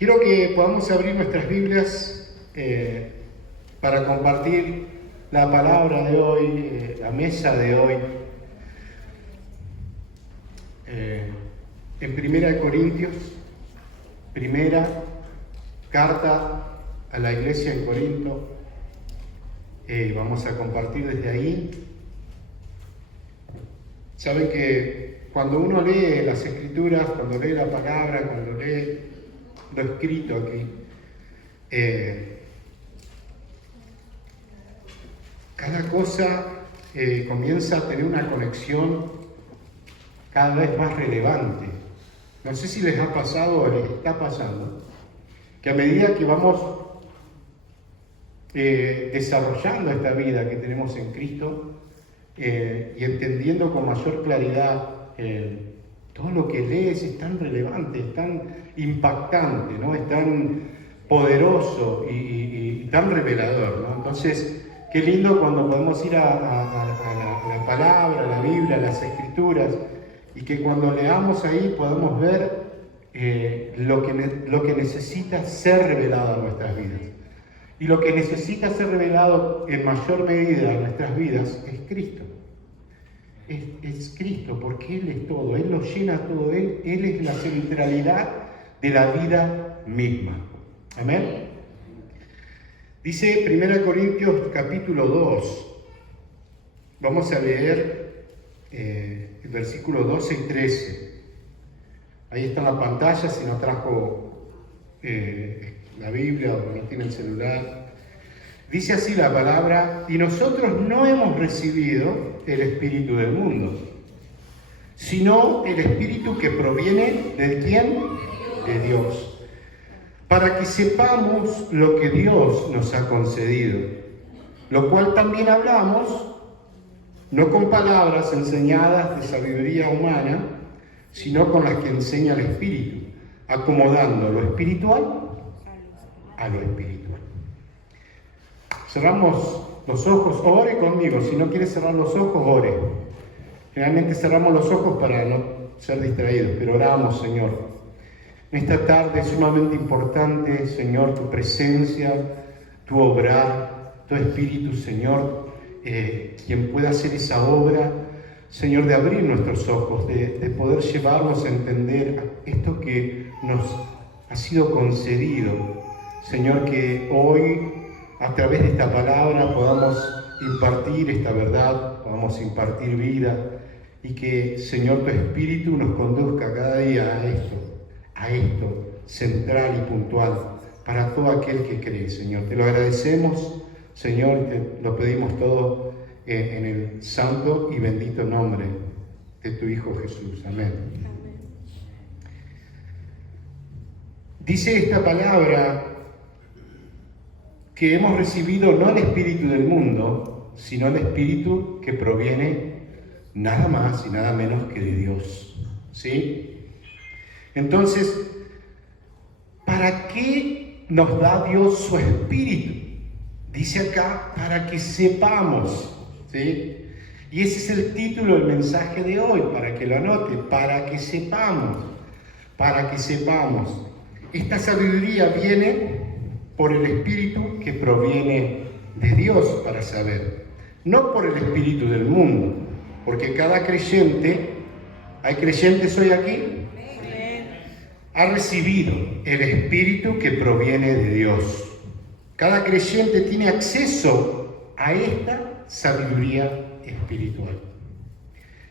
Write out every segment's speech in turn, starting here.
Quiero que podamos abrir nuestras Biblias para compartir la palabra de hoy, la mesa de hoy. En Primera de Corintios, primera carta a la iglesia en Corinto. Vamos a compartir desde ahí. Saben que cuando uno lee las Escrituras, cuando lee la palabra, cuando lee lo escrito aquí, cada cosa comienza a tener una conexión cada vez más relevante. No sé si les ha pasado o les está pasando, que a medida que vamos desarrollando esta vida que tenemos en Cristo y entendiendo con mayor claridad todo lo que lees es tan relevante, es tan impactante, ¿no? Es tan poderoso y tan revelador, ¿no? Entonces, qué lindo cuando podemos ir a la palabra, a la Biblia, a las Escrituras, y que cuando leamos ahí podamos ver lo que necesita ser revelado en nuestras vidas. Y lo que necesita ser revelado en mayor medida en nuestras vidas es Cristo. Es Cristo, porque Él es todo, Él lo llena todo, Él es la centralidad de la vida misma. Amén. Dice 1 Corintios capítulo 2, vamos a leer el versículo 12 y 13. Ahí está en la pantalla, si no trajo la Biblia o no tiene el celular. Dice así la palabra: y nosotros no hemos recibido el espíritu del mundo, sino el espíritu que proviene ¿de quién? De Dios, para que sepamos lo que Dios nos ha concedido, lo cual también hablamos, no con palabras enseñadas de sabiduría humana, sino con las que enseña el Espíritu, acomodando lo espiritual a lo espiritual. Cerramos los ojos, ore conmigo, si no quiere cerrar los ojos, ore. Generalmente cerramos los ojos para no ser distraídos, pero oramos, Señor. En esta tarde es sumamente importante, Señor, tu presencia, tu obrar, tu Espíritu, Señor, quien pueda hacer esa obra, Señor, de abrir nuestros ojos, de poder llevarnos a entender esto que nos ha sido concedido. Señor, que hoy, a través de esta palabra, podamos impartir esta verdad, podamos impartir vida, y que, Señor, tu Espíritu nos conduzca cada día a esto central y puntual para todo aquel que cree, Señor. Te lo agradecemos, Señor, y te lo pedimos todo en el santo y bendito nombre de tu Hijo Jesús. Amén. Dice esta palabra que hemos recibido no el espíritu del mundo, sino el espíritu que proviene nada más y nada menos que de Dios. ¿Sí? Entonces, ¿para qué nos da Dios su espíritu? Dice acá, para que sepamos. ¿Sí? Y ese es el título del mensaje de hoy, para que lo anote, para que sepamos, para que sepamos. Esta sabiduría viene por el Espíritu que proviene de Dios para saber, no por el espíritu del mundo, porque cada creyente, ¿hay creyentes hoy aquí? Ha recibido el Espíritu que proviene de Dios. Cada creyente tiene acceso a esta sabiduría espiritual.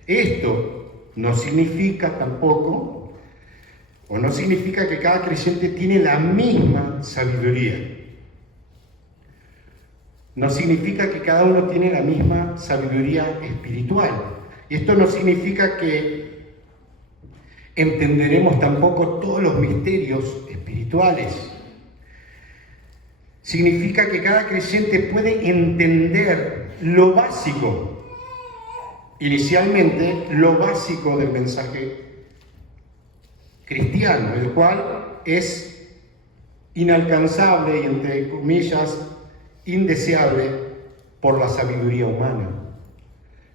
Esto no significa tampoco, o no significa que cada creyente tiene la misma sabiduría. No significa que cada uno tiene la misma sabiduría espiritual. Y esto no significa que entenderemos tampoco todos los misterios espirituales. Significa que cada creyente puede entender lo básico, inicialmente lo básico del mensaje cristiano, el cual es inalcanzable y, entre comillas, indeseable por la sabiduría humana.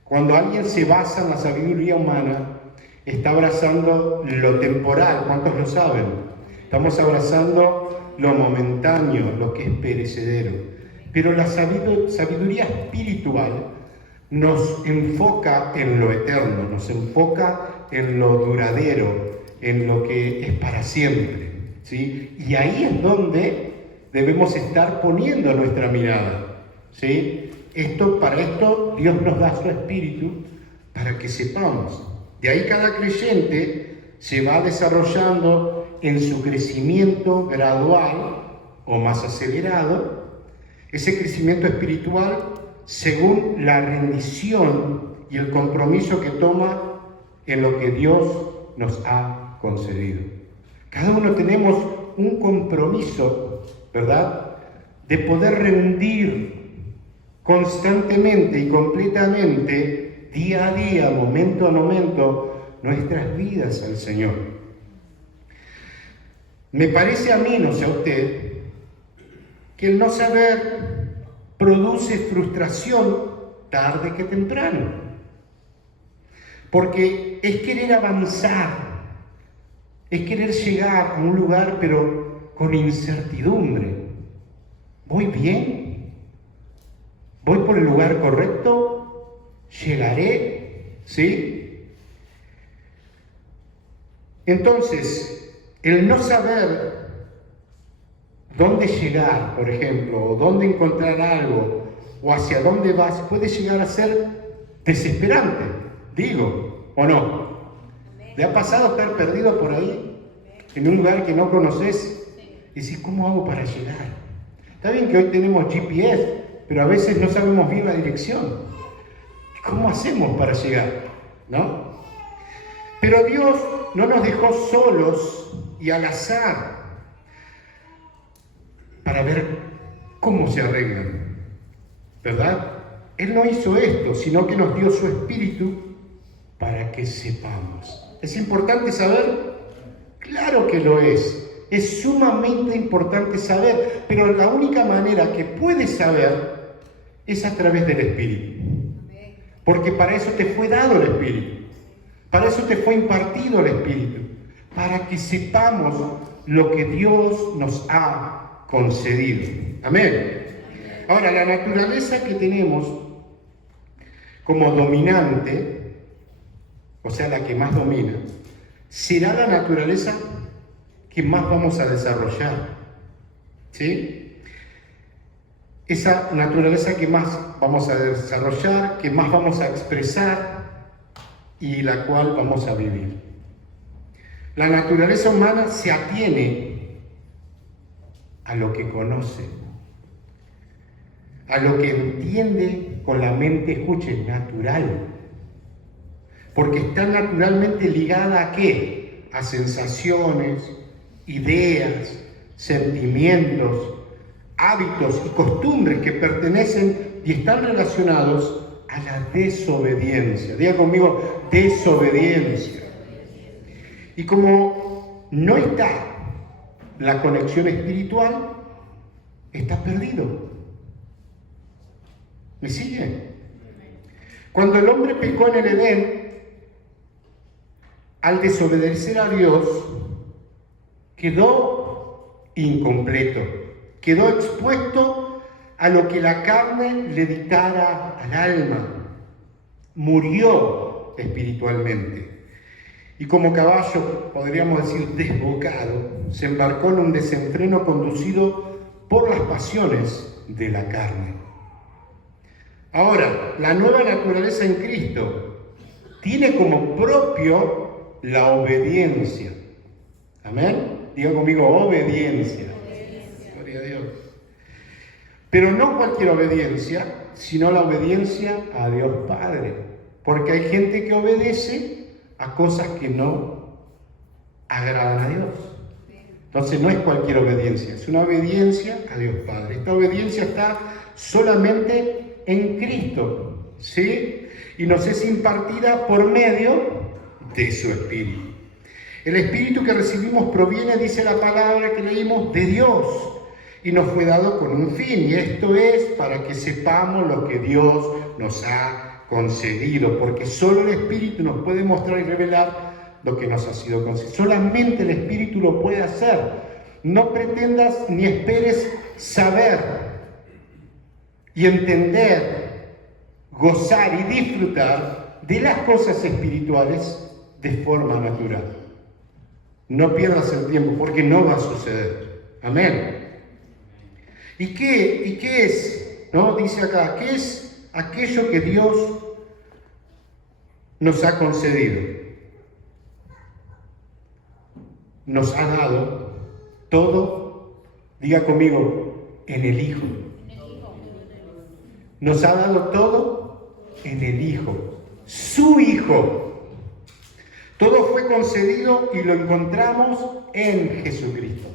Cuando alguien se basa en la sabiduría humana, está abrazando lo temporal. ¿Cuántos lo saben? Estamos abrazando lo momentáneo, lo que es perecedero. Pero la sabiduría espiritual nos enfoca en lo eterno, nos enfoca en lo duradero, en lo que es para siempre, ¿sí? Y ahí es donde debemos estar poniendo nuestra mirada, ¿sí? Para esto Dios nos da su Espíritu para que sepamos. De ahí cada creyente se va desarrollando en su crecimiento gradual o más acelerado, ese crecimiento espiritual según la rendición y el compromiso que toma en lo que Dios nos ha concedido. Cada uno tenemos un compromiso, ¿verdad?, de poder rendir constantemente y completamente, día a día, momento a momento, nuestras vidas al Señor. Me parece a mí, no sé a usted, que el no saber produce frustración tarde que temprano. Porque es querer avanzar, es querer llegar a un lugar pero con incertidumbre. ¿Voy bien? ¿Voy por el lugar correcto? ¿Llegaré? ¿Sí? Entonces, el no saber dónde llegar, por ejemplo, o dónde encontrar algo, o hacia dónde vas, puede llegar a ser desesperante, digo, ¿o no? ¿Le ha pasado estar perdido por ahí, en un lugar que no conoces? Y decís, ¿cómo hago para llegar? Está bien que hoy tenemos GPS, pero a veces no sabemos bien la dirección. ¿Cómo hacemos para llegar? ¿No? Pero Dios no nos dejó solos y al azar para ver cómo se arreglan, ¿verdad? Él no hizo esto, sino que nos dio su Espíritu para que sepamos. ¿Es importante saber? Claro que lo es. Es sumamente importante saber, pero la única manera que puedes saber es a través del Espíritu. Porque para eso te fue dado el Espíritu. Para eso te fue impartido el Espíritu. Para que sepamos lo que Dios nos ha concedido. Amén. Ahora, la naturaleza que tenemos como dominante, o sea, la que más domina, será la naturaleza que más vamos a desarrollar. ¿Sí? Esa naturaleza que más vamos a desarrollar, que más vamos a expresar y la cual vamos a vivir. La naturaleza humana se atiene a lo que conoce, a lo que entiende con la mente, escuche, natural. Porque está naturalmente ligada ¿a qué? A sensaciones, ideas, sentimientos, hábitos y costumbres que pertenecen y están relacionados a la desobediencia. Diga conmigo, desobediencia. Y como no está la conexión espiritual, está perdido. ¿Me sigue? Cuando el hombre pecó en el Edén, al desobedecer a Dios, quedó incompleto, quedó expuesto a lo que la carne le dictara al alma, murió espiritualmente. Y como caballo, podríamos decir desbocado, se embarcó en un desenfreno conducido por las pasiones de la carne. Ahora, la nueva naturaleza en Cristo tiene como propio la obediencia. ¿Amén? Diga conmigo, obediencia. Gloria a Dios. Pero no cualquier obediencia, sino la obediencia a Dios Padre. Porque hay gente que obedece a cosas que no agradan a Dios. Entonces no es cualquier obediencia, es una obediencia a Dios Padre. Esta obediencia está solamente en Cristo, ¿sí? Y nos es impartida por medio de su Espíritu. El Espíritu que recibimos proviene, dice la palabra que leímos, de Dios. Y nos fue dado con un fin, y esto es para que sepamos lo que Dios nos ha concedido, porque solo el Espíritu nos puede mostrar y revelar lo que nos ha sido concedido. Solamente el Espíritu lo puede hacer. no pretendas ni esperes saber y entender, gozar y disfrutar de las cosas espirituales de forma natural. No pierdas el tiempo porque no va a suceder. Amén. ¿Y qué es? ¿No? Dice acá, ¿qué es aquello que Dios nos ha concedido? Nos ha dado todo, diga conmigo, en el Hijo. Nos ha dado todo en el Hijo, su Hijo. Todo fue concedido y lo encontramos en Jesucristo.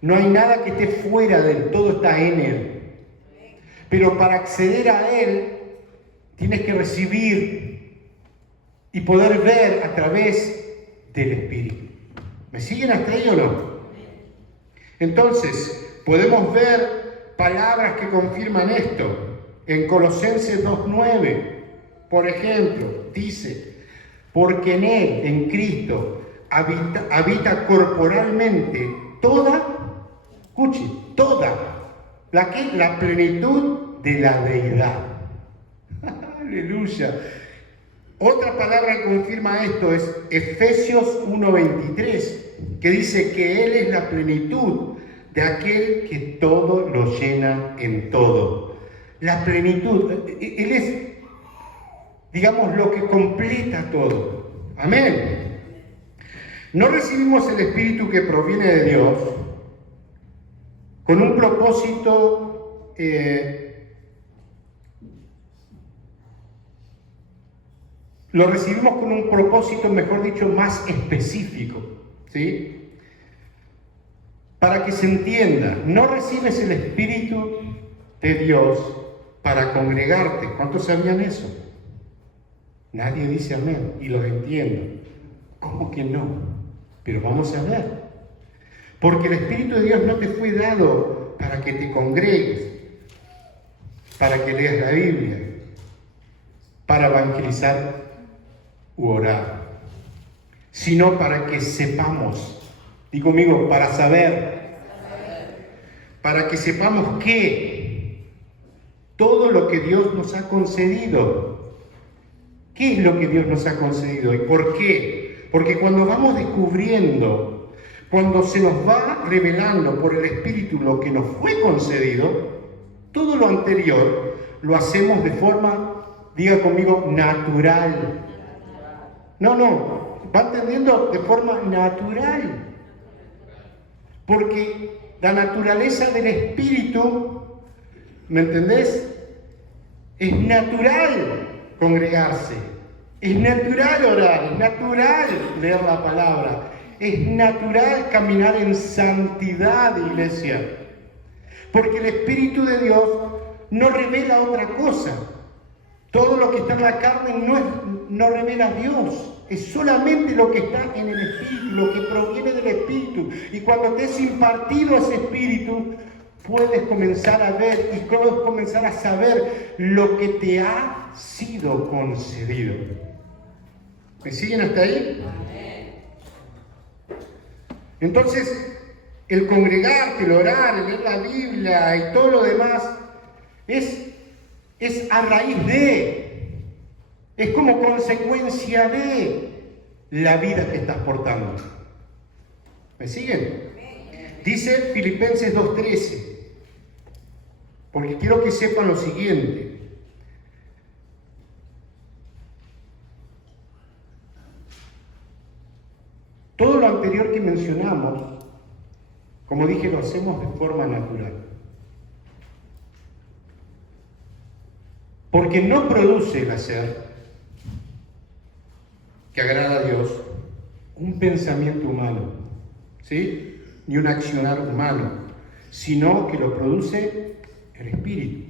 No hay nada que esté fuera de Él, todo está en Él. Pero para acceder a Él, tienes que recibir y poder ver a través del Espíritu. ¿Me siguen hasta ahí o no? Entonces, podemos ver palabras que confirman esto. En Colosenses 2:9, por ejemplo, dice: porque en Él, en Cristo, habita corporalmente la plenitud de la deidad. Aleluya. Otra palabra que confirma esto es Efesios 1:23, que dice que Él es la plenitud de aquel que todo lo llena en todo. La plenitud, Él es, digamos, lo que completa todo. Amén. No recibimos el Espíritu que proviene de Dios con un propósito lo recibimos con un propósito, mejor dicho, más específico, ¿sí? Para que se entienda, no recibes el Espíritu de Dios para congregarte. ¿Cuántos sabían eso? Nadie dice amén, y los entiendo. ¿Cómo que no? Pero vamos a ver. Porque el Espíritu de Dios no te fue dado para que te congregues, para que leas la Biblia, para evangelizar u orar, sino para que sepamos, digo conmigo, para saber, para que sepamos que todo lo que Dios nos ha concedido. ¿Qué es lo que Dios nos ha concedido y por qué? Porque cuando vamos descubriendo, cuando se nos va revelando por el Espíritu lo que nos fue concedido, todo lo anterior lo hacemos de forma, diga conmigo, natural. No, va entendiendo, de forma natural. Porque la naturaleza del Espíritu, ¿me entendés? Es natural congregarse, es natural orar, es natural leer la palabra, es natural caminar en santidad, iglesia. Porque el Espíritu de Dios no revela otra cosa. Todo lo que está en la carne no revela a Dios. Es solamente lo que está en el Espíritu, lo que proviene del Espíritu. Y cuando te es impartido ese Espíritu, puedes comenzar a ver y puedes comenzar a saber lo que te ha sido concedido. ¿Me siguen hasta ahí? Entonces, el congregarte, el orar, el leer la Biblia y todo lo demás es a raíz de, es como consecuencia de la vida que estás portando. ¿Me siguen? Dice Filipenses 2:13, porque quiero que sepan lo siguiente. Todo lo anterior que mencionamos, como dije, lo hacemos de forma natural. Porque no produce el hacer que agrada a Dios un pensamiento humano, ¿sí? Ni un accionar humano, sino que lo produce el Espíritu,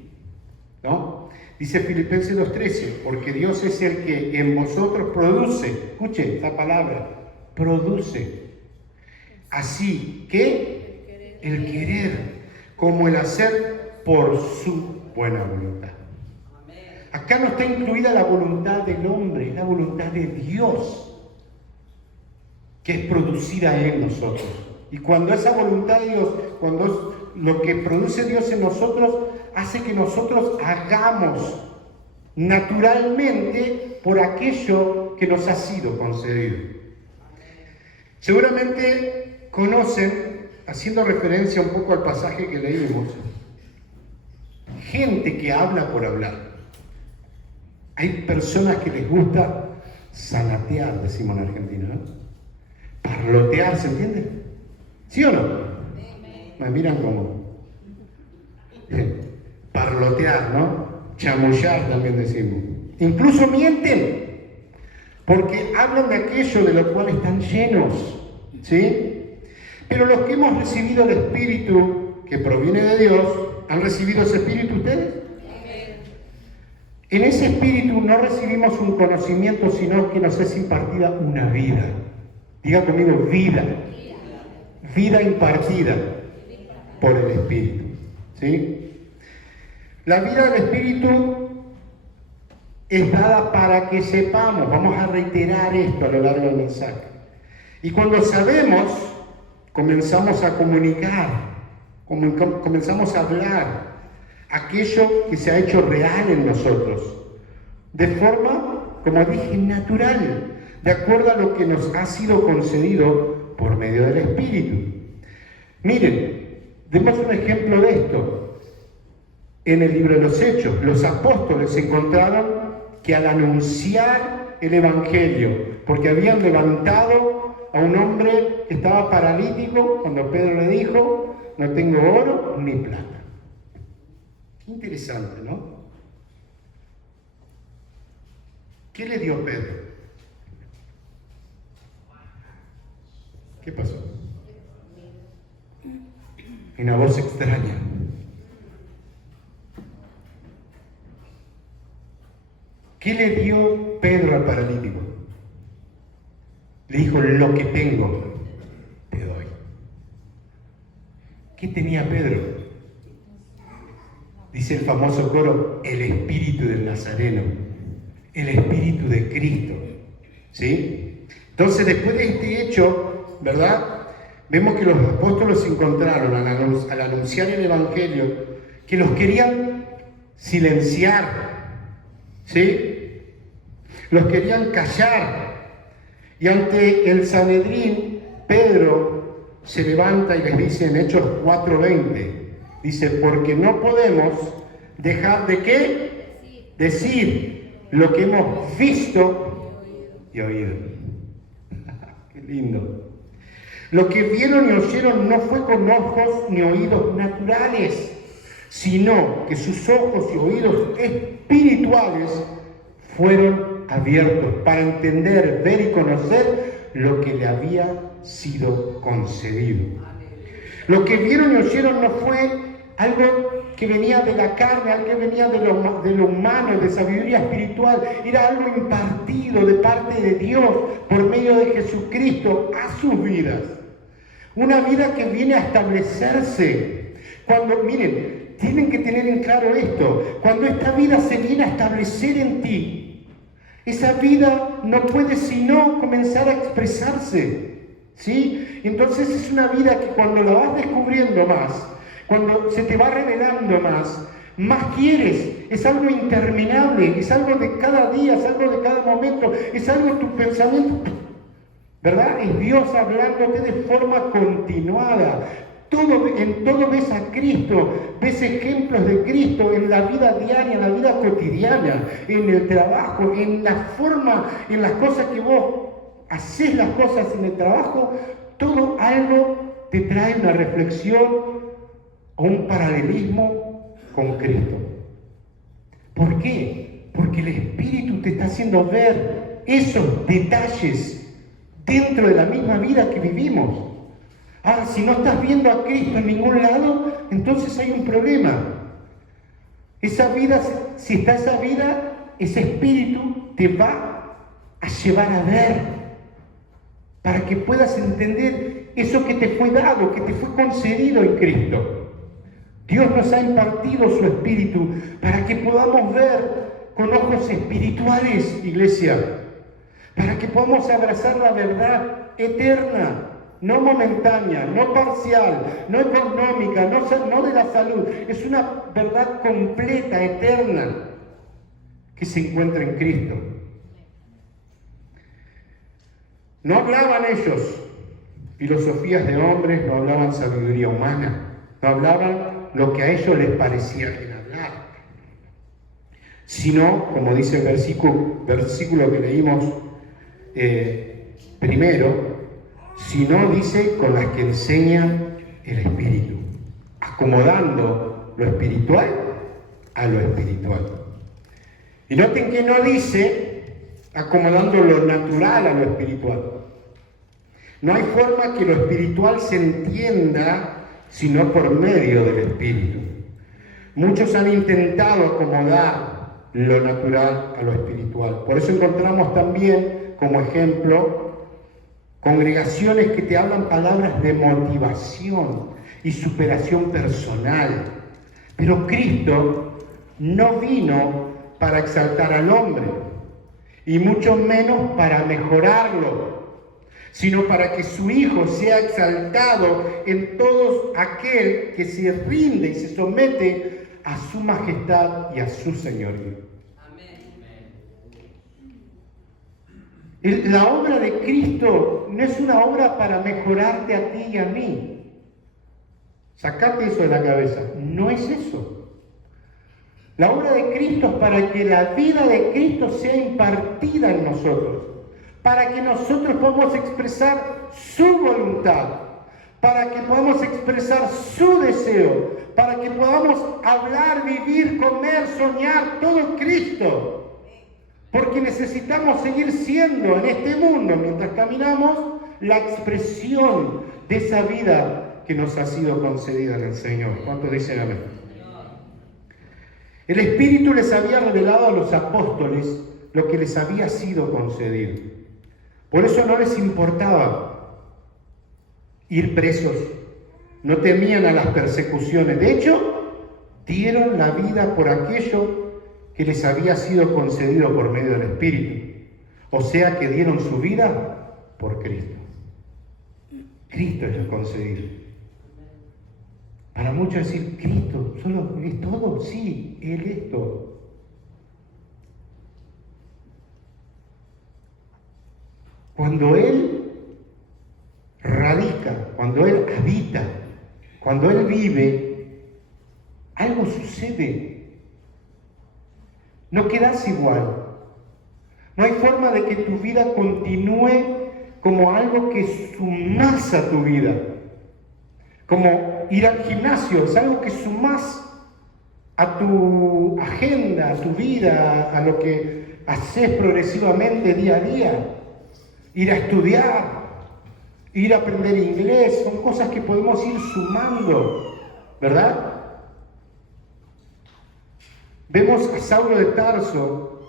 ¿no? Dice Filipenses 2:13, porque Dios es el que en vosotros produce, escuchen esta palabra, produce, así que el querer como el hacer por su buena voluntad. Acá no está incluida la voluntad del hombre, es la voluntad de Dios, que es producida en nosotros. Y cuando esa voluntad de Dios, cuando es lo que produce Dios en nosotros, hace que nosotros hagamos naturalmente por aquello que nos ha sido concedido. Seguramente conocen, haciendo referencia un poco al pasaje que leímos, gente que habla por hablar. Hay personas que les gusta zanatear, decimos en Argentina, ¿no? Parlotear, ¿se entiende? ¿Sí o no? Me miran como parlotear, ¿no? Chamullar también decimos. Incluso mienten, porque hablan de aquello de lo cual están llenos, ¿sí? Pero los que hemos recibido el Espíritu que proviene de Dios, ¿han recibido ese Espíritu ustedes? En ese Espíritu no recibimos un conocimiento, sino que nos es impartida una vida. Diga conmigo, vida. Vida impartida por el Espíritu, ¿sí? La vida del Espíritu es dada para que sepamos. Vamos a reiterar esto a lo largo del mensaje. Y cuando sabemos, comenzamos a comunicar, comenzamos a hablar aquello que se ha hecho real en nosotros, de forma, como dije, natural, de acuerdo a lo que nos ha sido concedido por medio del Espíritu. Miren, demos un ejemplo de esto. En el libro de los Hechos, los apóstoles encontraron que al anunciar el Evangelio, porque habían levantado a un hombre que estaba paralítico, cuando Pedro le dijo, no tengo oro ni plata. Qué interesante, ¿no? ¿Qué le dio Pedro? ¿Qué pasó? Una voz extraña. ¿Qué le dio Pedro al paralítico? Le dijo, lo que tengo, te doy. ¿Qué tenía Pedro? Dice el famoso coro, el Espíritu del Nazareno, el Espíritu de Cristo. ¿Sí? Entonces, después de este hecho, ¿verdad? Vemos que los apóstoles encontraron al anunciar el Evangelio que los querían silenciar, ¿sí? Los querían callar. Y ante el Sanedrín, Pedro se levanta y les dice en Hechos 4:20, dice, porque no podemos dejar de ¿qué? Decir lo que hemos visto y oído. Qué lindo. Lo que vieron y oyeron no fue con ojos ni oídos naturales, sino que sus ojos y oídos espirituales fueron abiertos para entender, ver y conocer lo que le había sido concedido. Lo que vieron y oyeron no fue algo que venía de la carne, algo que venía de lo humano, de sabiduría espiritual. Era algo impartido de parte de Dios por medio de Jesucristo a sus vidas. Una vida que viene a establecerse. Cuando, miren, tienen que tener en claro esto. Cuando esta vida se viene a establecer en ti, esa vida no puede sino comenzar a expresarse, ¿sí? Entonces es una vida que cuando la vas descubriendo más, cuando se te va revelando más quieres, es algo interminable, es algo de cada día, es algo de cada momento, es algo de tu pensamiento, ¿verdad? Es Dios hablándote de forma continuada. En todo ves a Cristo, ves ejemplos de Cristo en la vida diaria, en la vida cotidiana, en el trabajo, en la forma, en las cosas que vos haces las cosas en el trabajo, todo algo te trae una reflexión o un paralelismo con Cristo. ¿Por qué? Porque el Espíritu te está haciendo ver esos detalles dentro de la misma vida que vivimos. Ahora, si no estás viendo a Cristo en ningún lado, entonces hay un problema. Esa vida, si está esa vida, ese Espíritu te va a llevar a ver, para que puedas entender eso que te fue dado, que te fue concedido en Cristo. Dios nos ha impartido su Espíritu para que podamos ver con ojos espirituales, iglesia, para que podamos abrazar la verdad eterna. no momentánea, no parcial, no económica, no de la salud. Es una verdad completa, eterna, que se encuentra en Cristo. No hablaban ellos filosofías de hombres, no hablaban sabiduría humana, no hablaban lo que a ellos les parecía bien hablar, sino, como dice el versículo que leímos primero, sino dice con las que enseña el Espíritu, acomodando lo espiritual a lo espiritual. Y noten que no dice acomodando lo natural a lo espiritual. No hay forma que lo espiritual se entienda sino por medio del Espíritu. Muchos han intentado acomodar lo natural a lo espiritual. Por eso encontramos también como ejemplo congregaciones que te hablan palabras de motivación y superación personal. Pero Cristo no vino para exaltar al hombre, y mucho menos para mejorarlo, sino para que su Hijo sea exaltado en todo aquel que se rinde y se somete a su majestad y a su señorío. La obra de Cristo no es una obra para mejorarte a ti y a mí. Sacate eso de la cabeza. No es eso. La obra de Cristo es para que la vida de Cristo sea impartida en nosotros, para que nosotros podamos expresar su voluntad, para que podamos expresar su deseo, para que podamos hablar, vivir, comer, soñar, todo Cristo. Porque necesitamos seguir siendo en este mundo, mientras caminamos, la expresión de esa vida que nos ha sido concedida en el Señor. ¿Cuántos dicen amén? El Espíritu les había revelado a los apóstoles lo que les había sido concedido. Por eso no les importaba ir presos, no temían a las persecuciones. De hecho, dieron la vida por aquello que les había sido concedido por medio del Espíritu. O sea que dieron su vida por Cristo. Cristo es el concedido. Para muchos decir, Cristo solo es todo, sí, Él es todo. Cuando Él radica, cuando Él habita, cuando Él vive, algo sucede. No quedas igual. No hay forma de que tu vida continúe como algo que sumas a tu vida. Como ir al gimnasio, es algo que sumas a tu agenda, a tu vida, a lo que haces progresivamente día a día. Ir a estudiar, ir a aprender inglés, son cosas que podemos ir sumando, ¿verdad? Vemos a Saulo de Tarso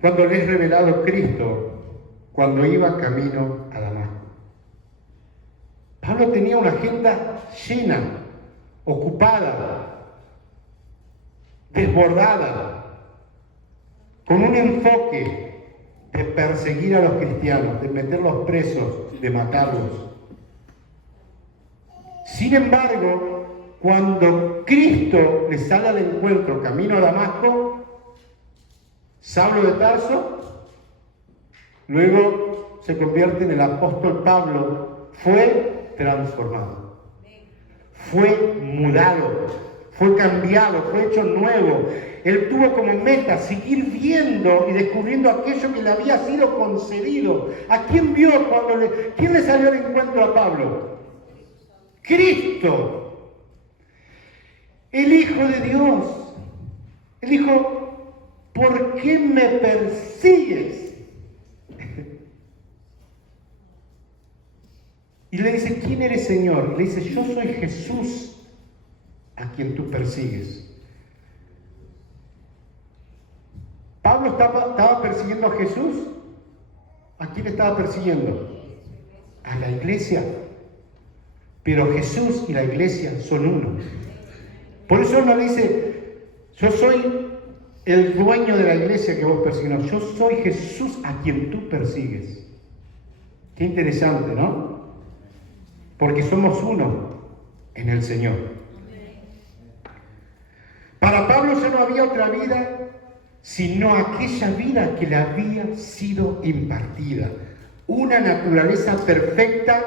cuando le es revelado Cristo, cuando iba camino a Damasco. Pablo tenía una agenda llena, ocupada, desbordada, con un enfoque de perseguir a los cristianos, de meterlos presos, de matarlos. Sin embargo, cuando Cristo le sale al encuentro camino a Damasco, Saulo de Tarso, luego se convierte en el apóstol Pablo, fue transformado, fue mudado, fue cambiado, fue hecho nuevo. Él tuvo como meta seguir viendo y descubriendo aquello que le había sido concedido. ¿A quién vio quién le salió al encuentro a Pablo? Cristo, el Hijo de Dios. Él dijo, ¿por qué me persigues? Y le dice, ¿quién eres, Señor? Y le dice, yo soy Jesús a quien tú persigues. ¿Pablo estaba persiguiendo a Jesús? ¿A quién estaba persiguiendo? A la iglesia. Pero Jesús y la iglesia son uno. Por eso no le dice, yo soy el dueño de la iglesia que vos persigues. No, yo soy Jesús a quien tú persigues. Qué interesante, ¿no? Porque somos uno en el Señor. Para Pablo ya no había otra vida sino aquella vida que le había sido impartida. Una naturaleza perfecta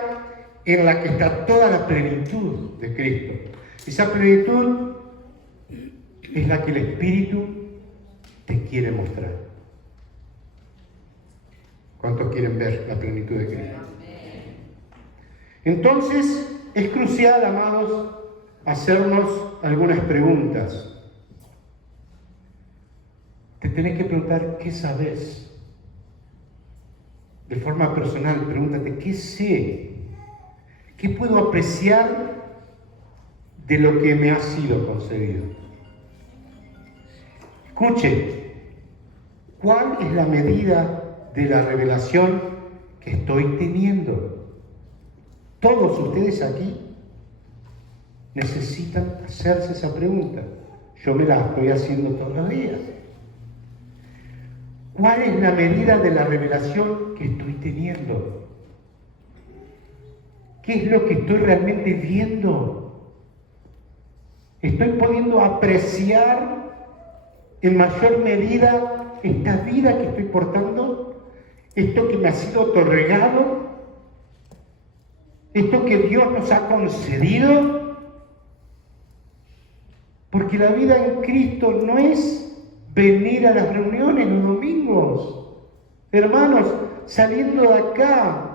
en la que está toda la plenitud de Cristo. Esa plenitud es la que el Espíritu te quiere mostrar. ¿Cuántos quieren ver la plenitud de Cristo? Entonces, es crucial, amados, hacernos algunas preguntas. Te tenés que preguntar, ¿qué sabes? De forma personal, pregúntate, ¿qué sé? ¿Qué puedo apreciar de lo que me ha sido concedido? Escuche, ¿cuál es la medida de la revelación que estoy teniendo? Todos ustedes aquí necesitan hacerse esa pregunta. Yo me la estoy haciendo todos los días. ¿Cuál es la medida de la revelación que estoy teniendo? ¿Qué es lo que estoy realmente viendo? ¿Estoy pudiendo apreciar en mayor medida esta vida que estoy portando? ¿Esto que me ha sido otorgado? ¿Esto que Dios nos ha concedido? Porque la vida en Cristo no es venir a las reuniones los domingos. Hermanos, saliendo de acá,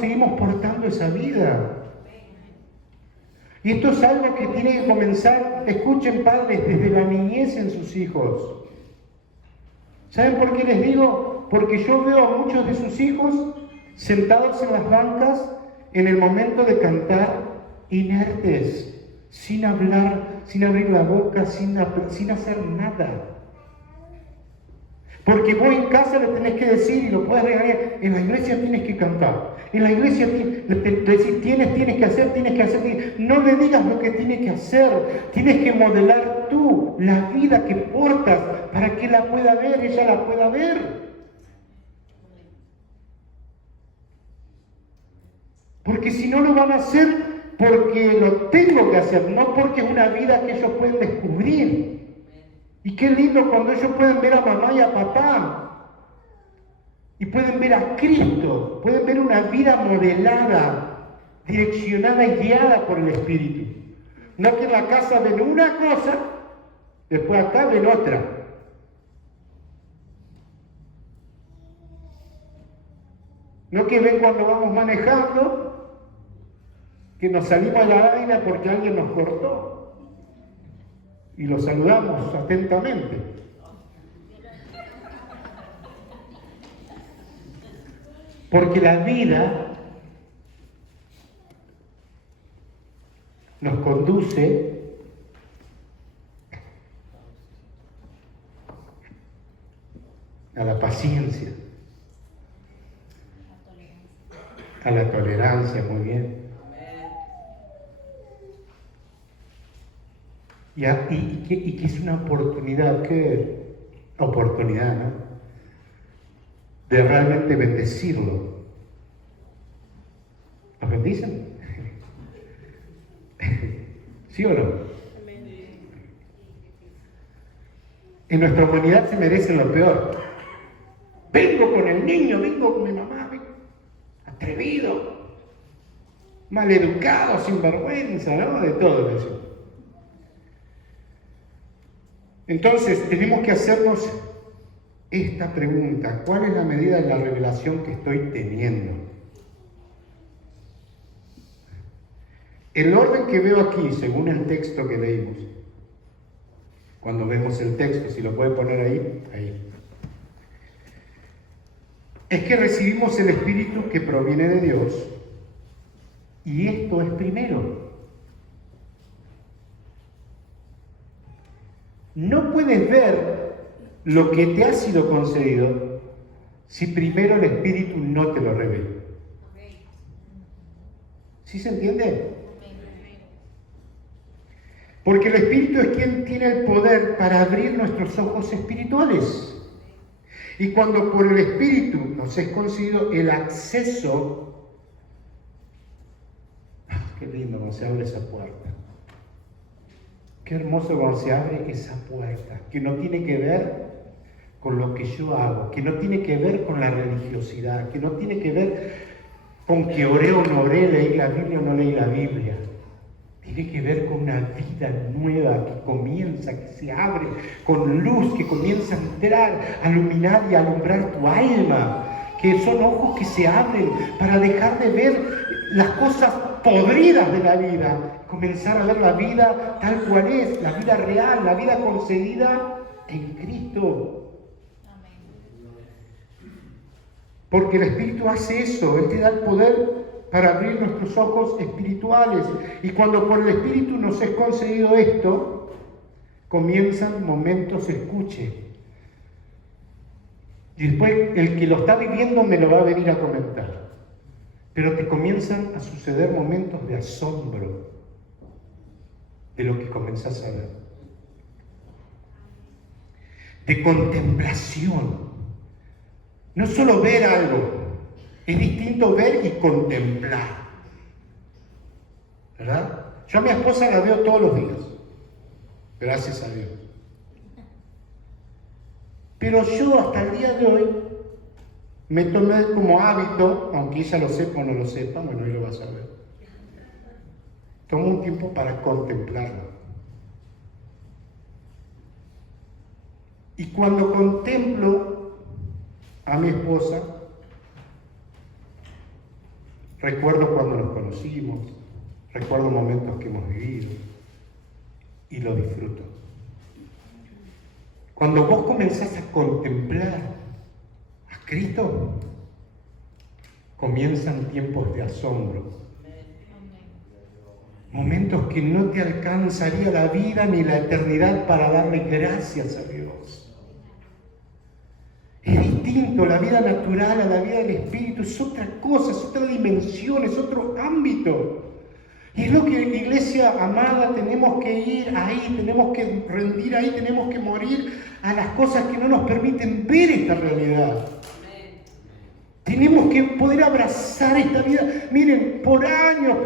seguimos portando esa vida. Y esto es algo que tiene que comenzar, escuchen padres, desde la niñez en sus hijos. ¿Saben por qué les digo? Porque yo veo a muchos de sus hijos sentados en las bancas en el momento de cantar, inertes, sin hablar, sin abrir la boca, sin hacer nada. Porque vos en casa le tenés que decir y lo puedes regañar, en la iglesia tienes que cantar, en la iglesia tienes que hacer, no le digas lo que tiene que hacer, tienes que modelar tú la vida que portas para que la pueda ver, ella la pueda ver. Porque si no lo van a hacer porque lo tengo que hacer, no porque es una vida que ellos pueden descubrir. Y qué lindo cuando ellos pueden ver a mamá y a papá. Y pueden ver a Cristo, pueden ver una vida modelada, direccionada y guiada por el Espíritu. No que en la casa ven una cosa, después acá ven otra. No que ven cuando vamos manejando, que nos salimos a la vaina porque alguien nos cortó. Y lo saludamos atentamente. Porque la vida nos conduce a la paciencia, a la tolerancia, muy bien. Y que es una oportunidad, ¿no? De realmente bendecirlo. ¿Los bendicen? ¿Sí o no? En nuestra humanidad se merecen lo peor. Vengo con el niño, vengo con mi mamá, atrevido, maleducado, sinvergüenza, ¿no? De todo eso. Entonces, tenemos que hacernos esta pregunta: ¿cuál es la medida de la revelación que estoy teniendo? El orden que veo aquí, según el texto que leímos, cuando vemos el texto, si lo puede poner ahí, es que recibimos el Espíritu que proviene de Dios, y esto es primero. No puedes ver lo que te ha sido concedido si primero el Espíritu no te lo revela. ¿Sí se entiende? Porque el Espíritu es quien tiene el poder para abrir nuestros ojos espirituales. Y cuando por el Espíritu nos es concedido el acceso, qué lindo cuando se abre esa puerta. Qué hermoso cuando se abre esa puerta, que no tiene que ver con lo que yo hago, que no tiene que ver con la religiosidad, que no tiene que ver con que oré o no oré, leí la Biblia o no leí la Biblia. Tiene que ver con una vida nueva que comienza, que se abre con luz, que comienza a entrar, a iluminar y a alumbrar tu alma. Que son ojos que se abren para dejar de ver las cosas podridas de la vida. Comenzar a ver la vida tal cual es, la vida real, la vida concedida en Cristo. Porque el Espíritu hace eso, Él te da el poder para abrir nuestros ojos espirituales. Y cuando por el Espíritu nos es concedido esto, comienzan momentos escuche. Y después el que lo está viviendo me lo va a venir a comentar. Pero te comienzan a suceder momentos de asombro de lo que comenzás a ver. De contemplación. No solo ver algo, es distinto ver y contemplar. ¿Verdad? Yo a mi esposa la veo todos los días. Gracias a Dios. Pero yo hasta el día de hoy me tomé como hábito, aunque ella lo sepa o no lo sepa, bueno, hoy lo va a saber. Tomo un tiempo para contemplarlo. Y cuando contemplo a mi esposa, recuerdo cuando nos conocimos, recuerdo momentos que hemos vivido y lo disfruto. Cuando vos comenzás a contemplar a Cristo, comienzan tiempos de asombro. Momentos que no te alcanzaría la vida ni la eternidad para darle gracias a Dios. Es distinto la vida natural a la vida del Espíritu, es otra cosa, es otra dimensión, es otro ámbito. Y es lo que en la iglesia amada tenemos que ir ahí, tenemos que rendir ahí, tenemos que morir a las cosas que no nos permiten ver esta realidad. Tenemos que poder abrazar esta vida. Miren, por años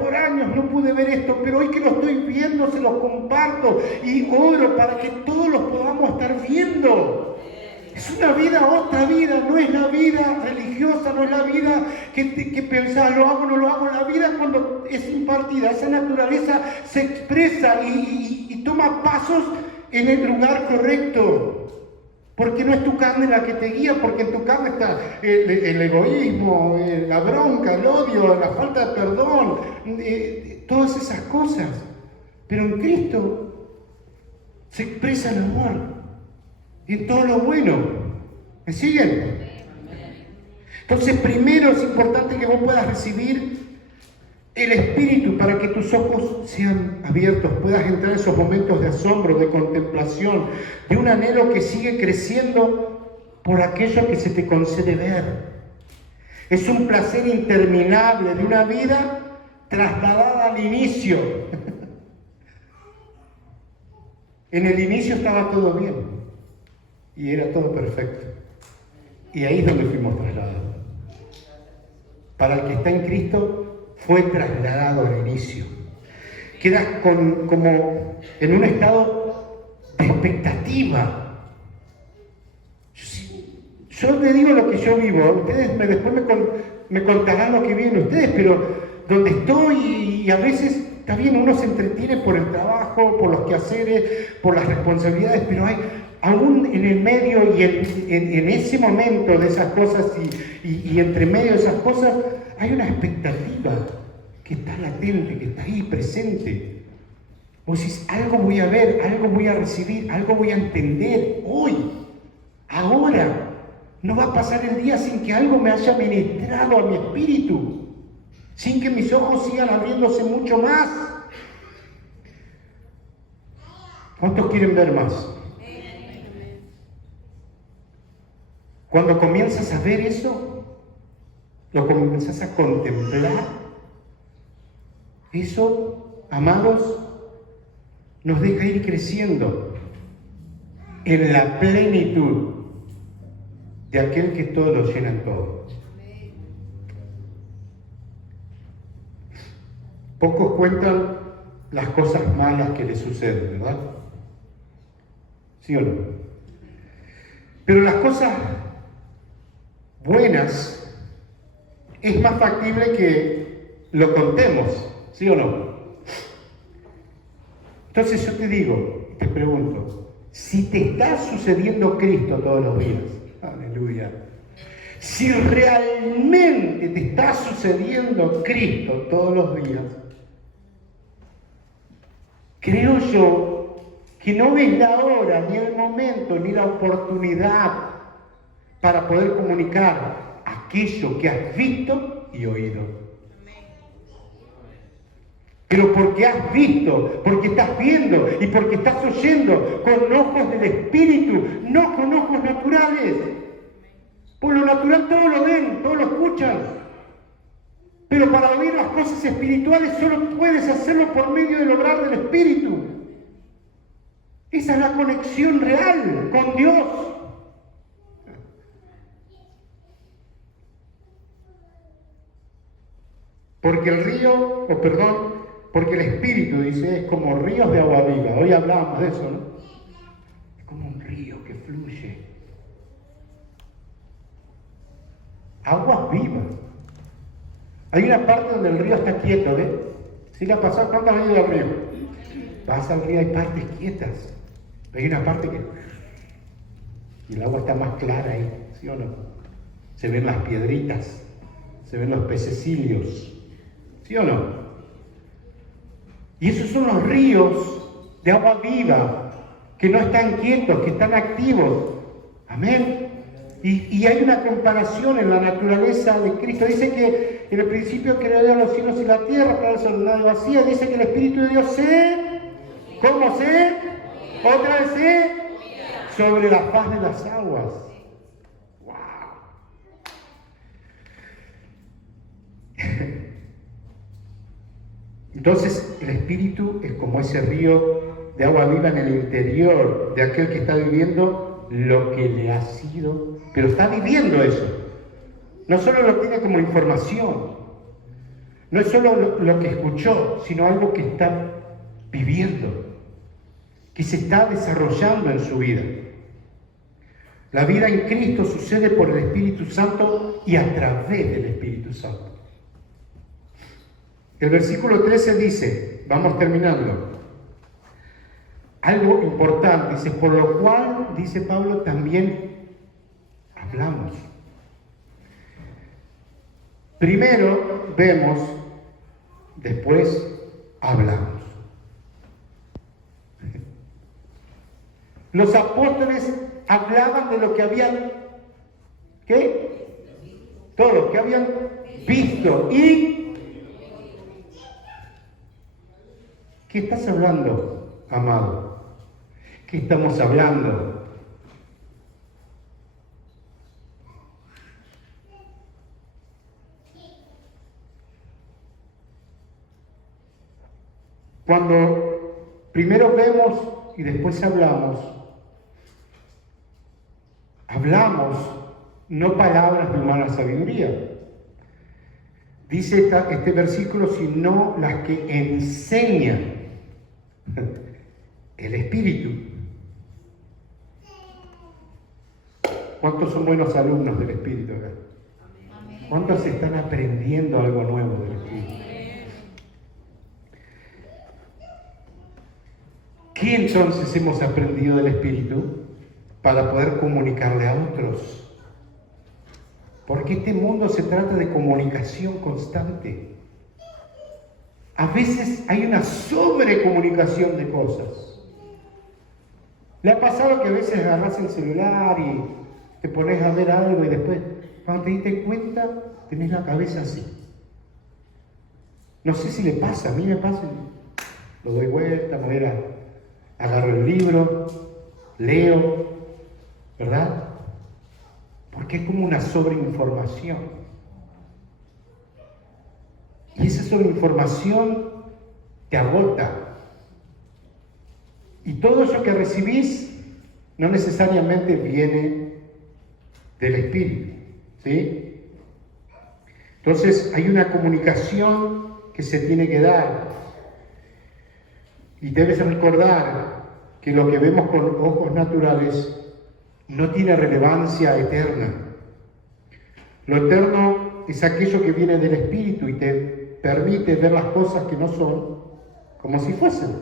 no pude ver esto, pero hoy que lo estoy viendo se los comparto y oro para que todos los podamos estar viendo. Es una vida, otra vida, no es la vida religiosa, no es la vida que pensás, lo hago o no lo hago. La vida cuando es impartida, esa naturaleza se expresa y toma pasos en el lugar correcto. Porque no es tu carne la que te guía, porque en tu carne está el egoísmo, la bronca, el odio, la falta de perdón, todas esas cosas. Pero en Cristo se expresa el amor. Y en todo lo bueno. ¿Me siguen? Entonces, primero es importante que vos puedas recibir el Espíritu para que tus ojos sean abiertos, puedas entrar en esos momentos de asombro, de contemplación, de un anhelo que sigue creciendo por aquello que se te concede ver. Es un placer interminable de una vida trasladada al inicio. En el inicio estaba todo bien. Y era todo perfecto. Y ahí es donde fuimos trasladados. Para el que está en Cristo, fue trasladado al inicio. Quedas como en un estado de expectativa. Yo te digo lo que yo vivo. Ustedes después me contarán lo que viven ustedes, pero donde estoy y a veces, está bien, uno se entretiene por el trabajo, por los quehaceres, por las responsabilidades, pero hay aún en el medio y en ese momento de esas cosas y entre medio de esas cosas, hay una expectativa que está latente, que está ahí presente. Vos decís, algo voy a ver, algo voy a recibir, algo voy a entender hoy, ahora. No va a pasar el día sin que algo me haya ministrado a mi espíritu, sin que mis ojos sigan abriéndose mucho más. ¿Cuántos quieren ver más? Cuando comienzas a ver eso, lo comienzas a contemplar, eso, amados, nos deja ir creciendo en la plenitud de aquel que todo lo llena en todo. Pocos cuentan las cosas malas que les suceden, ¿verdad? ¿Sí o no? Pero las cosas buenas es más factible que lo contemos, ¿sí o no? Entonces yo te digo, te pregunto, si te está sucediendo Cristo todos los días, aleluya, si realmente te está sucediendo Cristo todos los días, creo yo que no ves la hora, ni el momento, ni la oportunidad para poder comunicar aquello que has visto y oído. Pero porque has visto, porque estás viendo y porque estás oyendo con ojos del Espíritu, no con ojos naturales. Por lo natural todo lo ven, todo lo escuchan. Pero para oír las cosas espirituales solo puedes hacerlo por medio del obrar del Espíritu. Esa es la conexión real con Dios. Porque porque el Espíritu, dice, es como ríos de agua viva. Hoy hablábamos de eso, ¿no? Es como un río que fluye. Aguas vivas. Hay una parte donde el río está quieto, ¿ves? ¿Sí la pasás? ¿Cuántas has ido al río? Vas al río, hay partes quietas. Hay una parte que... y el agua está más clara ahí, ¿sí o no? Se ven las piedritas, se ven los pececillos, ¿sí o no? Y esos son los ríos de agua viva, que no están quietos, que están activos. Amén. Y hay una comparación en la naturaleza de Cristo. Dice que en el principio creó Dios los cielos y la tierra, para eso nada vacía. Dice que el Espíritu de Dios ¿cómo otra vez sobre la faz de las aguas. ¡Wow! Entonces el Espíritu es como ese río de agua viva en el interior de aquel que está viviendo lo que le ha sido, pero está viviendo eso. No solo lo tiene como información, no es solo lo que escuchó, sino algo que está viviendo, que se está desarrollando en su vida. La vida en Cristo sucede por el Espíritu Santo y a través del Espíritu Santo. El versículo 13 dice, vamos terminando, algo importante, dice, por lo cual, dice Pablo, también hablamos. Primero vemos, después hablamos. Los apóstoles hablaban de lo que habían, ¿qué? Todo, que habían visto. ¿Y qué estás hablando, amado? ¿Qué estamos hablando? Cuando primero vemos y después hablamos no palabras de humana sabiduría. Dice este versículo, sino las que enseñan el Espíritu. ¿Cuántos son buenos alumnos del Espíritu acá? ¿Cuántos están aprendiendo algo nuevo del Espíritu? ¿Qué entonces hemos aprendido del Espíritu para poder comunicarle a otros? Porque este mundo se trata de comunicación constante. A veces hay una sobrecomunicación de cosas. ¿Le ha pasado que a veces agarras el celular y te pones a ver algo y después, cuando te diste cuenta, tenés la cabeza así? No sé si le pasa, a mí me pasa. Lo doy vuelta, agarro el libro, leo, ¿verdad? Porque es como una sobreinformación. Y esa sobreinformación te agota. Y todo eso que recibís no necesariamente viene del Espíritu. ¿Sí? Entonces hay una comunicación que se tiene que dar. Y debes recordar que lo que vemos con ojos naturales no tiene relevancia eterna. Lo eterno es aquello que viene del Espíritu y te permite ver las cosas que no son como si fuesen,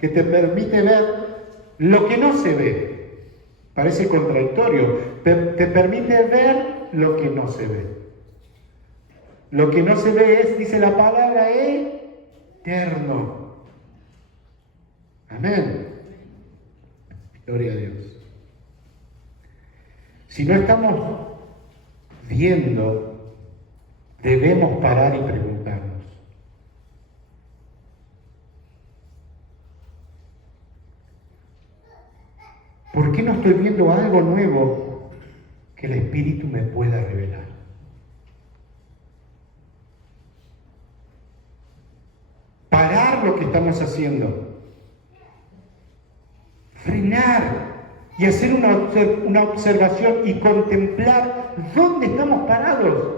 que te permite ver lo que no se ve. Parece contradictorio, te permite ver lo que no se ve. Lo que no se ve es, dice la palabra, eterno. Amén. Gloria a Dios. Si no estamos viendo, debemos parar y preguntarnos: ¿por qué no estoy viendo algo nuevo que el Espíritu me pueda revelar? Parar lo que estamos haciendo, frenar y hacer una observación y contemplar dónde estamos parados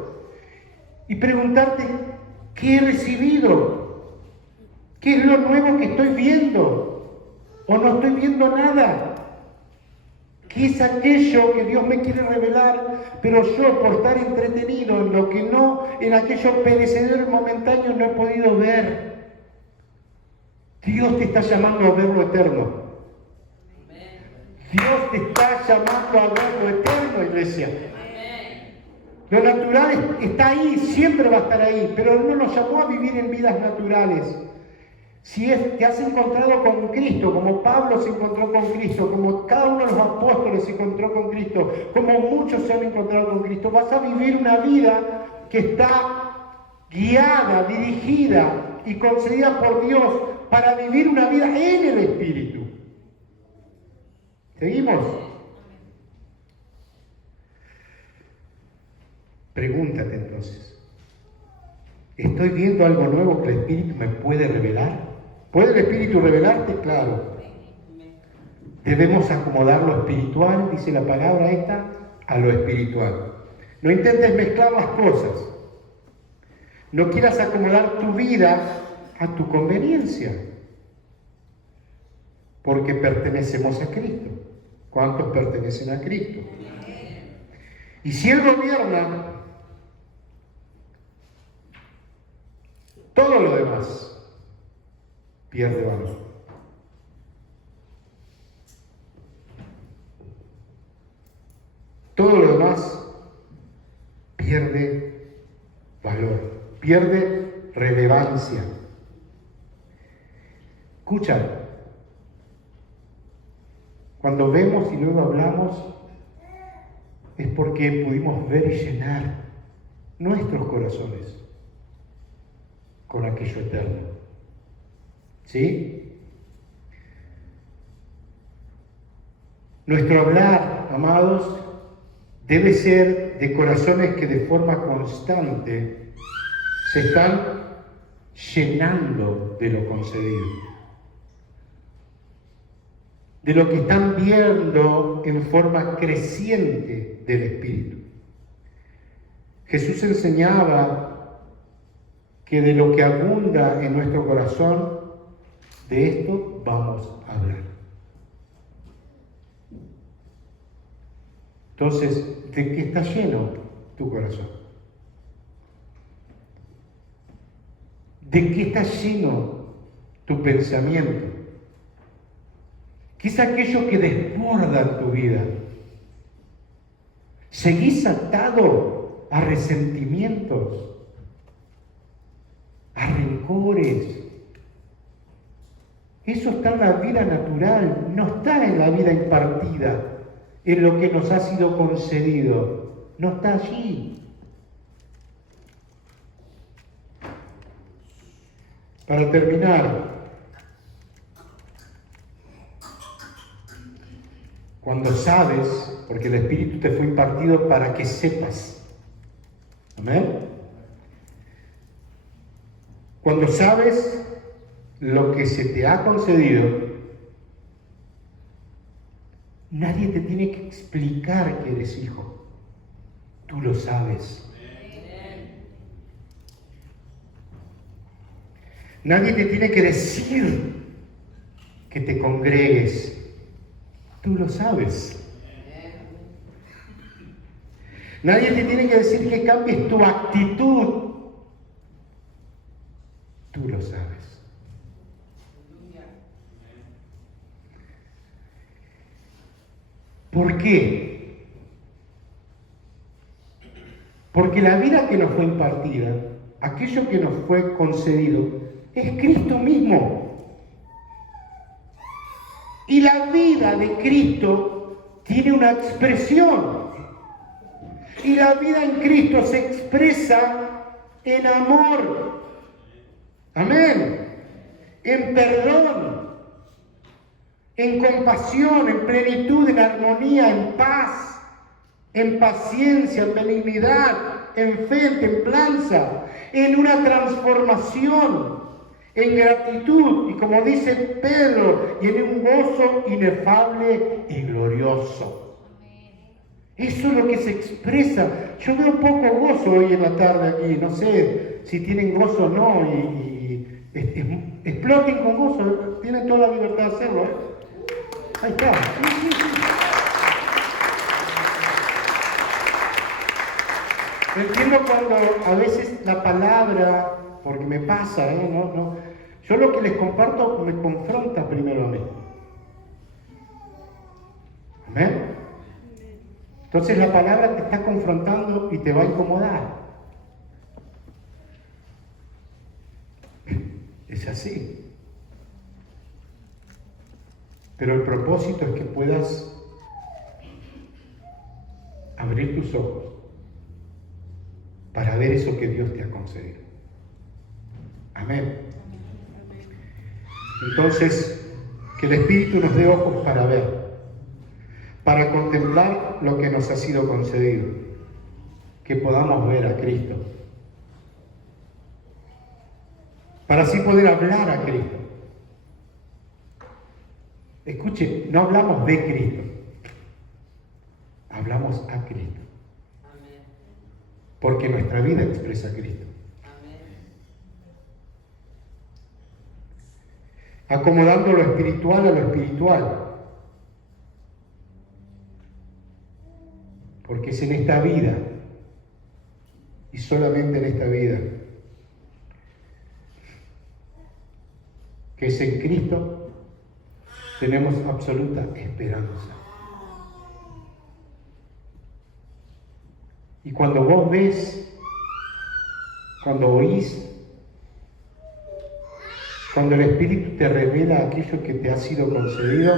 y preguntarte: ¿qué he recibido? ¿Qué es lo nuevo que estoy viendo? ¿O no estoy viendo nada? ¿Qué es aquello que Dios me quiere revelar, pero yo, por estar entretenido en lo que no, en aquello perecedero y momentáneo, no he podido ver? Dios te está llamando a ver lo eterno. Dios te está llamando a ver lo eterno, iglesia. Lo natural está ahí, siempre va a estar ahí, pero Él no nos llamó a vivir en vidas naturales. Si te has encontrado con Cristo, como Pablo se encontró con Cristo, como cada uno de los apóstoles se encontró con Cristo, como muchos se han encontrado con Cristo, vas a vivir una vida que está guiada, dirigida y concedida por Dios para vivir una vida en el Espíritu. ¿Seguimos? Pregúntate entonces: ¿estoy viendo algo nuevo que el Espíritu me puede revelar? ¿Puede el Espíritu revelarte? Claro. Debemos acomodar lo espiritual, dice la palabra esta, a lo espiritual. No intentes mezclar las cosas. No quieras acomodar tu vida a tu conveniencia, porque pertenecemos a Cristo. ¿Cuántos pertenecen a Cristo? Y si Él gobierna, todo lo demás pierde valor. Todo lo demás pierde valor, pierde relevancia. Escucha, cuando vemos y luego hablamos, es porque pudimos ver y llenar nuestros corazones con aquello eterno. ¿Sí? Nuestro hablar, amados, debe ser de corazones que de forma constante se están llenando de lo concedido, de lo que están viendo en forma creciente del Espíritu. Jesús enseñaba que de lo que abunda en nuestro corazón, de esto vamos a hablar. Entonces, ¿de qué está lleno tu corazón? ¿De qué está lleno tu pensamiento? ¿Qué es aquello que desborda tu vida? ¿Seguís atado a resentimientos, a rencores? Eso está en la vida natural, no está en la vida impartida, en lo que nos ha sido concedido. No está allí. Para terminar, cuando sabes, porque el Espíritu te fue impartido para que sepas. ¿Amén? Cuando sabes lo que se te ha concedido, nadie te tiene que explicar que eres hijo. Tú lo sabes. Nadie te tiene que decir que te congregues. Tú lo sabes. Nadie te tiene que decir que cambies tu actitud. Tú lo sabes. ¿Por qué? Porque la vida que nos fue impartida, aquello que nos fue concedido, es Cristo mismo. Y la vida de Cristo tiene una expresión. Y la vida en Cristo se expresa en amor. Amén. En perdón, en compasión, en plenitud, en armonía, en paz, en paciencia, en benignidad, en fe, en templanza, en una transformación, en gratitud y, como dice Pedro, y en un gozo inefable y glorioso. Eso es lo que se expresa. Yo veo poco gozo hoy en la tarde aquí, no sé si tienen gozo o no, y exploten con gozo, tienen toda la libertad de hacerlo. Ahí está. Entiendo cuando a veces la palabra, porque me pasa, yo lo que les comparto me confronta primero a mí. ¿Amén? Entonces la palabra te está confrontando y te va a incomodar. Es así. Pero el propósito es que puedas abrir tus ojos para ver eso que Dios te ha concedido. Amén. Entonces, que el Espíritu nos dé ojos para ver, para contemplar lo que nos ha sido concedido, que podamos ver a Cristo, para así poder hablar a Cristo. Escuche, no hablamos de Cristo, hablamos a Cristo. Amén. Porque nuestra vida expresa a Cristo. Amén. Acomodando lo espiritual a lo espiritual. Porque es en esta vida, y solamente en esta vida, que es en Cristo, tenemos absoluta esperanza. Y cuando vos ves, cuando oís, cuando el Espíritu te revela aquello que te ha sido concedido,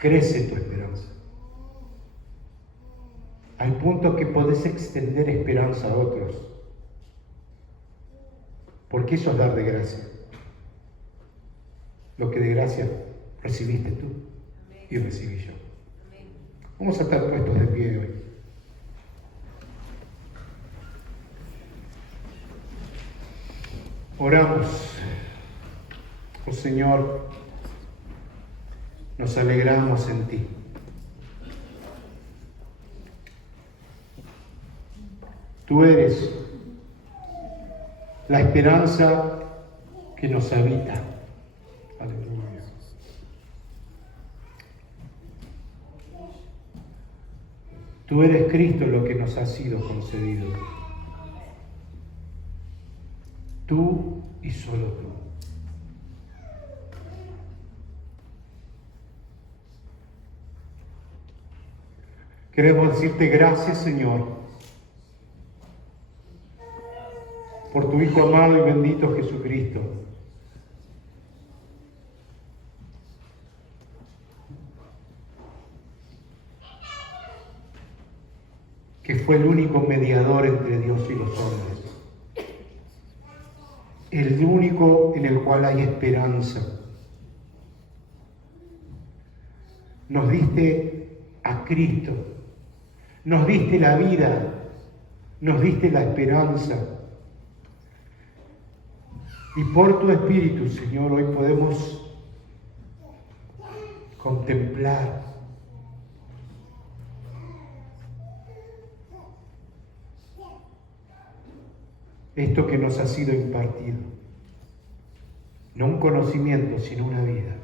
crece tu esperanza. Al punto que podés extender esperanza a otros. Porque eso es dar de gracia. Lo que de gracia recibiste tú y recibí yo. Vamos a estar puestos de pie hoy. Oramos. Oh Señor, nos alegramos en ti. Tú eres la esperanza que nos habita. Aleluya. Tú eres Cristo lo que nos ha sido concedido. Tú y solo tú. Queremos decirte gracias, Señor, por tu Hijo amado y bendito Jesucristo, que fue el único mediador entre Dios y los hombres, el único en el cual hay esperanza. Nos diste a Cristo, nos diste la vida, nos diste la esperanza. Y por tu Espíritu, Señor, hoy podemos contemplar esto que nos ha sido impartido. No un conocimiento, sino una vida.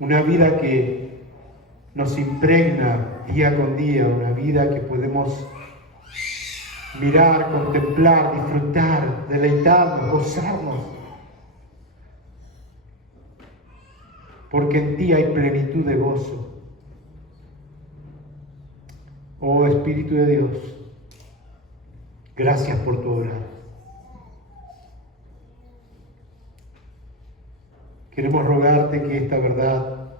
Una vida que nos impregna día con día, una vida que podemos mirar, contemplar, disfrutar, deleitarnos, gozarnos. Porque en ti hay plenitud de gozo. Oh Espíritu de Dios, gracias por tu obra. Queremos rogarte que esta verdad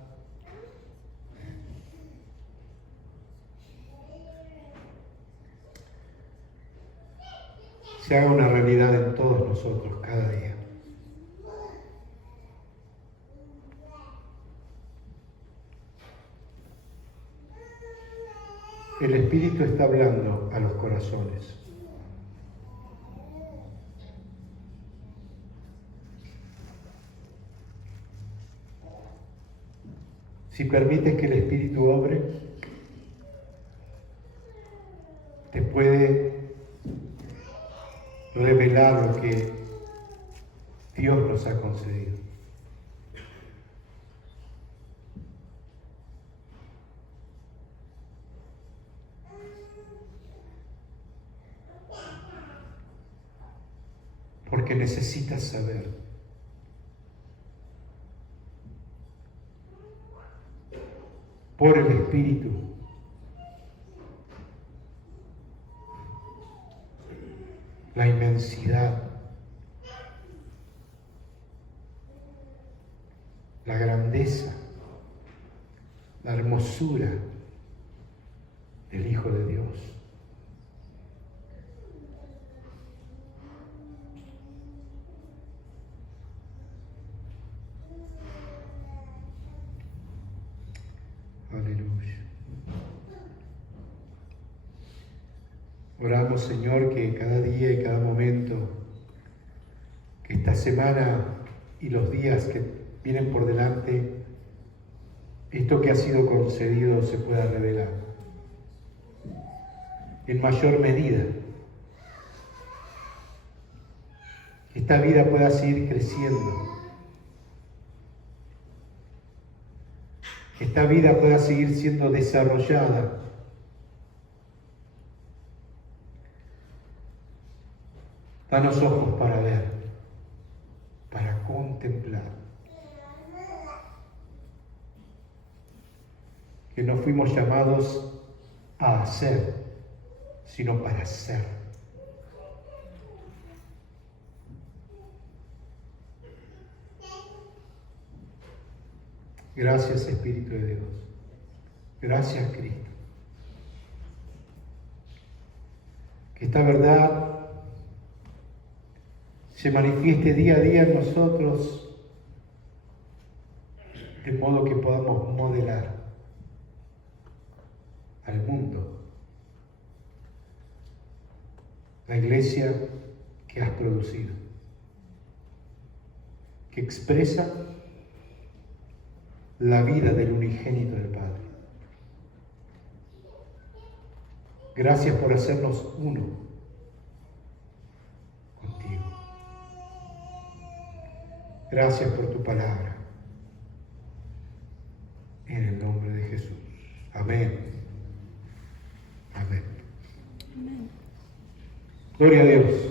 se haga una realidad en todos nosotros cada día. El Espíritu está hablando a los corazones. Si permites que el Espíritu obre, te puede revelar lo que Dios nos ha concedido. Porque necesitas saber. Por el Espíritu. La inmensidad. La grandeza. La hermosura del Hijo de Dios. Aleluya. Oramos, Señor, que cada día y cada momento, que esta semana y los días que vienen por delante, esto que ha sido concedido se pueda revelar en mayor medida. Que esta vida pueda seguir creciendo. Que esta vida pueda seguir siendo desarrollada. Danos ojos para ver, para contemplar. Que no fuimos llamados a hacer, sino para ser. Gracias, Espíritu de Dios. Gracias, Cristo. Que esta verdad se manifieste día a día en nosotros, de modo que podamos modelar al mundo la iglesia que has producido, que expresa la vida del unigénito del Padre. Gracias por hacernos uno contigo. Gracias por tu palabra. En el nombre de Jesús. Amén. Amén. Amén. Gloria a Dios.